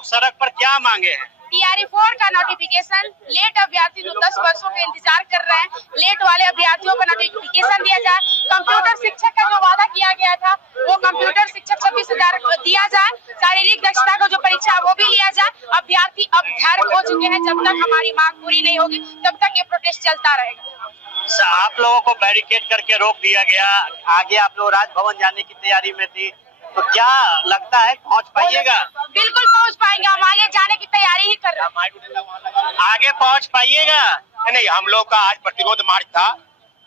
लोग सड़क पर क्या मांगे हैं? टीआरई 4 का नोटिफिकेशन, लेट अभ्यर्थी जो 10 वर्षों के इंतजार कर रहे हैं, लेट वाले अभ्यर्थियों को नोटिफिकेशन दिया जाए। कंप्यूटर शिक्षक का जो वादा किया गया था वो कंप्यूटर शिक्षक 26,000 दिया जाए। शारीरिक दक्षता को जो परीक्षा वो भी लिया जाए। अभ्यर्थी अब धैर्य खो चुके हैं। जब तक हमारी मांग पूरी नहीं होगी तब तक ये प्रोटेस्ट चलता रहेगा। आप लोगों को बैरिकेड करके रोक दिया गया, आगे आप लोग राजभवन जाने की तैयारी में थी, तो क्या लगता है पहुंच पाइएगा? बिल्कुल पहुंच पाएंगे, हम आगे जाने की तैयारी ही कर रहे हैं। आगे पहुंच पाइएगा? नहीं, हम लोग का आज प्रतिरोध मार्च था,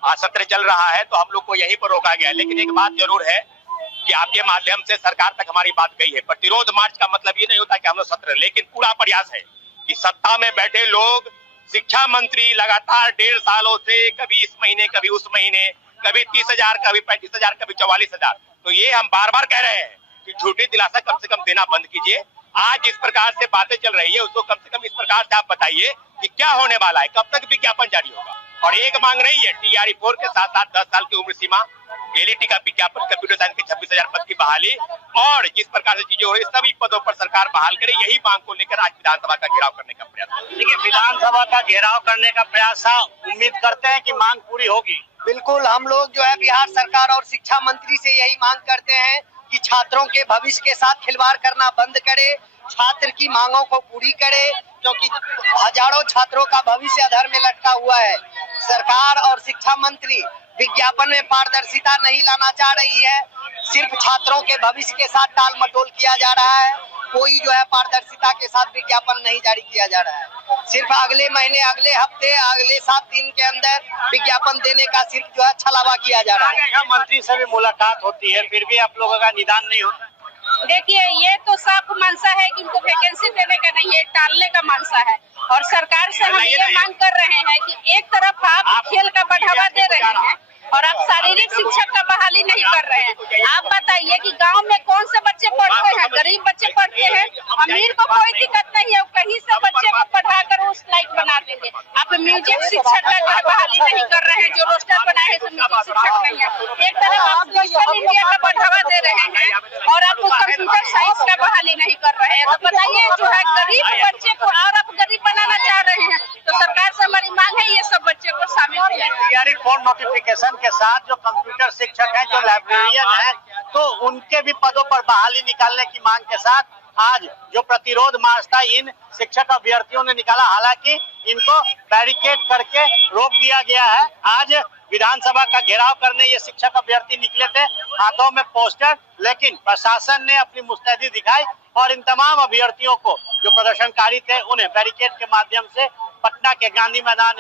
आज सत्र चल रहा है तो हम लोग को यहीं पर रोका गया। लेकिन एक बात जरूर है कि आपके माध्यम से सरकार तक हमारी बात गई है। प्रतिरोध मार्च का मतलब ये नहीं होता कि हम लोग सत्र, लेकिन पूरा प्रयास है कि सत्ता में बैठे लोग, शिक्षा मंत्री लगातार 1.5 सालों से कभी इस महीने कभी उस महीने, कभी 30,000 कभी 35,000 कभी 44,000, तो ये हम बार बार कह रहे हैं कि झूठी दिलासा कम से कम देना बंद कीजिए। आज जिस प्रकार से बातें चल रही है उसको कम से कम इस प्रकार से आप बताइए कि क्या होने वाला है, कब तक विज्ञापन जारी होगा। और एक मांग नहीं है, टीआरई 4 के साथ साथ 10 साल की उम्र सीमा, एलईटी का विज्ञापन, कंप्यूटर साइंस के 26,000 पद की बहाली और जिस प्रकार से चीजें हो रही सभी पदों पर सरकार बहाल करे, यही मांग को लेकर आज विधानसभा का घेराव करने का प्रयास। देखिए, विधानसभा का घेराव करने का प्रयास था, उम्मीद करते हैं कि मांग पूरी होगी। बिल्कुल, हम लोग जो है बिहार सरकार और शिक्षा मंत्री से यही मांग करते हैं कि छात्रों के भविष्य के साथ खिलवाड़ करना बंद करे, छात्र की मांगों को पूरी करे, क्योंकि हजारों छात्रों का भविष्य अधर में लटका हुआ है। सरकार और शिक्षा मंत्री विज्ञापन में पारदर्शिता नहीं लाना चाह रही है, सिर्फ छात्रों के भविष्य के साथ टाल मटोल किया जा रहा है। कोई जो है पारदर्शिता के साथ विज्ञापन नहीं जारी किया जा रहा है। सिर्फ अगले महीने, अगले हफ्ते, अगले 7 दिन के अंदर विज्ञापन देने का सिर्फ जो है छलावा किया जा रहा है। मंत्री से भी मुलाकात होती है, फिर भी आप लोगों का निदान नहीं होता। देखिए, ये तो साफ मंशा है कि उनको वैकेंसी देने का नहीं है, टालने का मंशा है। और सरकार से हम ये मांग कर रहे हैं कि एक तरफ आप खेल का बढ़ावा दे रहे हैं और आप शारीरिक शिक्षक का बहाली नहीं कर रहे हैं। आप बताइए कि गांव में कौन से बच्चे पढ़ते हैं? गरीब बच्चे पढ़ते हैं, अमीर को कोई दिक्कत नहीं है, कहीं से बच्चे को पढ़ाकर उस लायक बना देंगे। आप म्यूजिक शिक्षक का बहाली नहीं कर रहे हैं, जो रोस्टर बनाए हैं म्यूजिक शिक्षक नहीं है। एक तरफ आप डिजिटल इंडिया का बढ़ावा दे रहे हैं और आप कंप्यूटर साइंस का बहाली नहीं कर रहे हैं। तो बताइए, जो है गरीब बच्चे को और आप गरीब बनाना चाह रहे हैं, तो सरकार से हमारी मांग है ये सब बच्चे को शामिल किया जाए। टीआरई 4 नोटिफिकेशन के साथ जो कंप्यूटर शिक्षक हैं, जो लाइब्रेरियन हैं, तो उनके भी पदों पर बहाली निकालने की मांग के साथ आज जो प्रतिरोध मार्च था इन शिक्षक अभ्यर्थियों ने निकाला। हालांकि इनको बैरिकेड करके रोक दिया गया है। आज विधानसभा का घेराव करने ये शिक्षक अभ्यर्थी निकले थे, हाथों में पोस्टर, लेकिन प्रशासन ने अपनी मुस्तैदी दिखाई और इन तमाम अभ्यर्थियों को जो प्रदर्शनकारी थे उन्हें बैरिकेड के माध्यम से पटना के गांधी मैदान